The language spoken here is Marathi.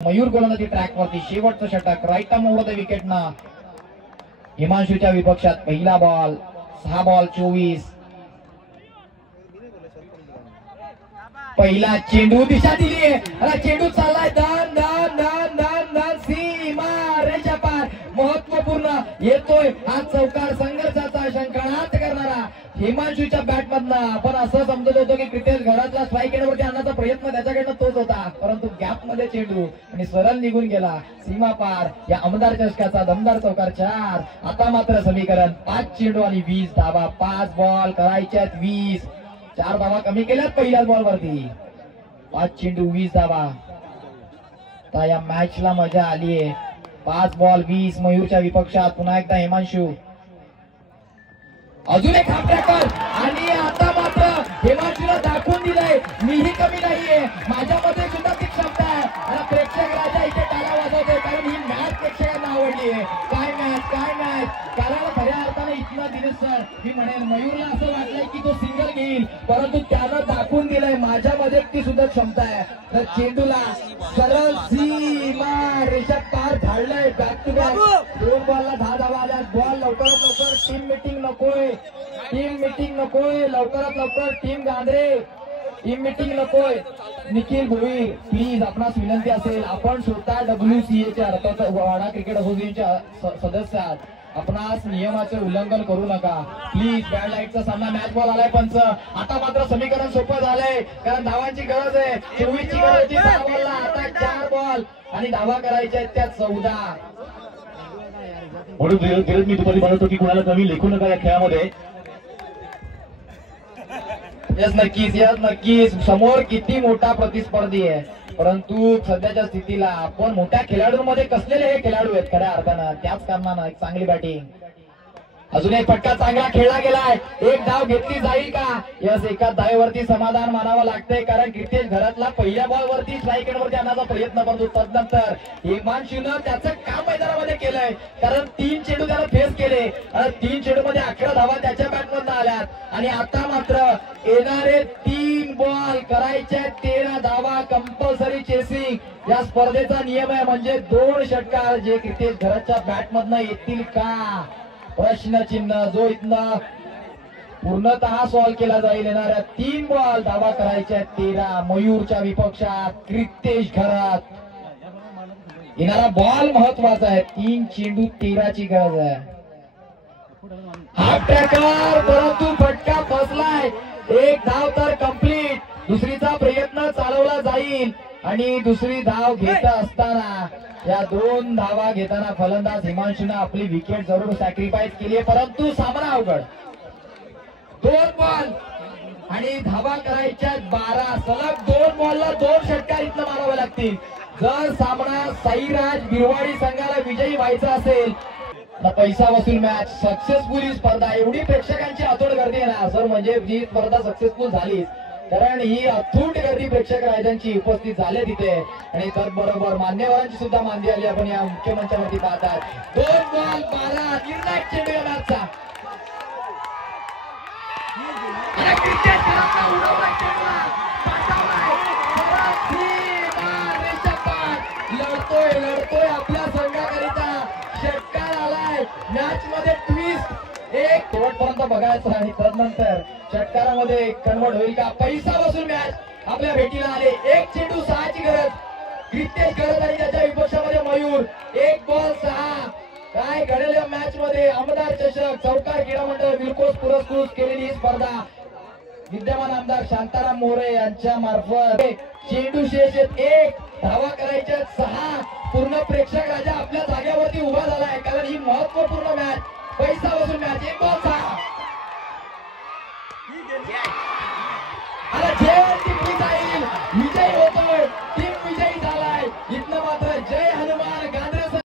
मयूर गोलंदाजी ट्रॅक वरती शेवटचं षटक right arm over the wicket ना हिमांशूच्या विपक्षात पहिला बॉल 6 बॉल 24 पहिला चेंडू दिशा दिली अरे चेंडू चाललाय धन धन धन धन धन सीमा रेषा पार महत्वपूर्ण येतोय आज चौकार संघर्षाचा शंकाळात करणारा हिमांशूच्या बॅट मधनं आपण असं समजत होतो की क्रिकेट घरातला स्ट्राईक एंडवरती आणण्याचा प्रयत्न त्याच्याकडनं तोच होता परंतु गॅप मध्ये चेंडू आणि सरळ निघून गेला सीमा पार या आमदार चषकाचा दमदार चौकार 4 आता मात्र समीकरण 5 चेंडू आणि 20 धावा 5 बॉल करायच्यात 20 4 धावा कमी केल्यात पहिल्याच बॉल वरती 5 चेंडू 20 धावा आता या मॅच ला मजा आलीये 5 बॉल 20 मयूरच्या विपक्षात पुन्हा एकदा हिमांशू अजून एक हाफ ट्रॅकर आणि आता मात्र हिमांशूला दाखवून दिलंय मीही कमी नाहीये माझ्यामध्ये सुद्धा ती क्षमता आहे आणि प्रेक्षक राजा इथे टाळ्या वाजवतोय कारण ही मॅच प्रेक्षकांना आवडलीये काय मॅच कारण खऱ्या अर्थाने इथनं दिनेश सर मी म्हणेन मयूरला असं वाटलंय की तो सिंगल घेईल परंतु त्यानं दाखवून दिलंय माझ्यामध्ये ती सुद्धा क्षमता आहे तर चेंडूला सरळ सीमा रेषा पार धाडलंय बॅक टू बॅक 2 बॉलला 10 धावा आल्या बॉल लवकरात लवकर टीम मीटिंग नकोय लवकरात लवकर टीम गांधरे टीम मीटिंग नकोय निखिल भोईर प्लीज आपणास विनंती असेल आपण स्वतः WCA च्या अर्थात वाडा क्रिकेट असोसिएशनच्या सदस्य आहात आपणास नियमाचे उल्लंघन करू नका प्लीज बॅड लाईटचा सामना मॅच बॉल आलाय पंच आता मात्र समीकरण सोपं झालंय कारण धावांची गरज आहे 24 ची गरज होती 6 बॉलला आता 4 बॉल आणि धावा करायच्या आहेत त्या 14 म्हणून मी तुम्हाला म्हणतो की कुणाला कमी लेखू नका या खेळामध्ये यस नक्कीच समोर किती मोठा प्रतिस्पर्धी आहे परंतु सध्याच्या स्थितीला आपण मोठ्या खेळाडूंमध्ये कसलेले हे खेळाडू आहेत खऱ्या अर्थानं त्याच कारणानं एक चांगली बॅटिंग अजून एक फटका चांगला खेळला गेलाय एक धाव घेतली जाईल का यस एका धावेवरती समाधान मानावं लागतंय कारण क्रिकेट घरातला पहिल्या बॉल वरती स्ट्राईक एंडवरती आणण्याचा प्रयत्न करतो तदनंतर हिमांशूनं त्याचं काम मैदानामध्ये केलंय कारण 3 चेंडू त्याला फेस केले 3 चेंडू मध्ये 11 धावा त्याच्या बॅटमधून आल्यात आणि आता मात्र येणारे 3 बॉल करायचे 13 धावा कंपल्सरी चेसिंग या स्पर्धेचा नियम आहे म्हणजे 2 षटकार जे क्रिकेट घराच्या बॅटमधनं येतील का प्रश्नचिन्ह जो इथनं पूर्णतः सॉल्व केला जाईल येणाऱ्या 3 बॉल धावा करायच्या 13 मयूरच्या विपक्षात क्रितेश घरात येणारा बॉल महत्वाचा आहे 3 चेंडू 13 ची गरज आहे हाफ ट्रॅकर परंतु फटका फसलाय एक धाव तर कंप्लीट दुसरीचा प्रयत्न चालवला जाईल आणि दुसरी धाव घेत असताना या 2 धावा घेताना फलंदाज हिमांशूने आपली विकेट जरूर सॅक्रिफाईस केली आहे परंतु सामना अवघड 2 बॉल आणि धावा करायच्या 12 सलग 2 बॉलला 2 षटकार इथनं मारावे लागतील जर सामना साईराज बिरवाडी संघाला विजयी व्हायचा असेल तर पैसा वसूल मॅच सक्सेसफुल स्पर्धा एवढी प्रेक्षकांची अतोड गर्दी आहे ना सर म्हणजे जी स्पर्धा सक्सेसफुल झाली कारण ही अथूट गर्दी प्रेक्षक राजांची उपस्थित झाले तिथे आणि त्याचबरोबर मान्यवरांची सुद्धा मांदी आली आपण या मुख्य मंचावरती पाहतात 2 बॉल 12 निर्णायक चेंडू या मॅचचा लढतोय आपल्या संघाकरिता षटकार आलाय मॅच मध्ये ट्विस्ट एक शेवटपर्यंत बघायचं आणि त्यानंतर षटकारामध्ये कन्वर्ट होईल का पैसा वसूल मॅच आपल्या भेटीला आले 1 चेंडू 6 ची गरज क्रिकेट गरज आणि त्याच्या विपक्षामध्ये मयूर 1 बॉल 6 काय घडेल या मॅच मध्ये आमदार चषक चौकार क्रीडा मंडळ विलकोस पुरस्कृत केलेली ही स्पर्धा विद्यमान आमदार शांताराम मोरे यांच्या मार्फत चेंडू शेष 1 धावा करायच्या 6 पूर्ण प्रेक्षक राजा आपल्या जागेवरती उभा झालाय कारण ही महत्वपूर्ण मॅच पैसा वसूल मॅच 1 बॉल 6 अरे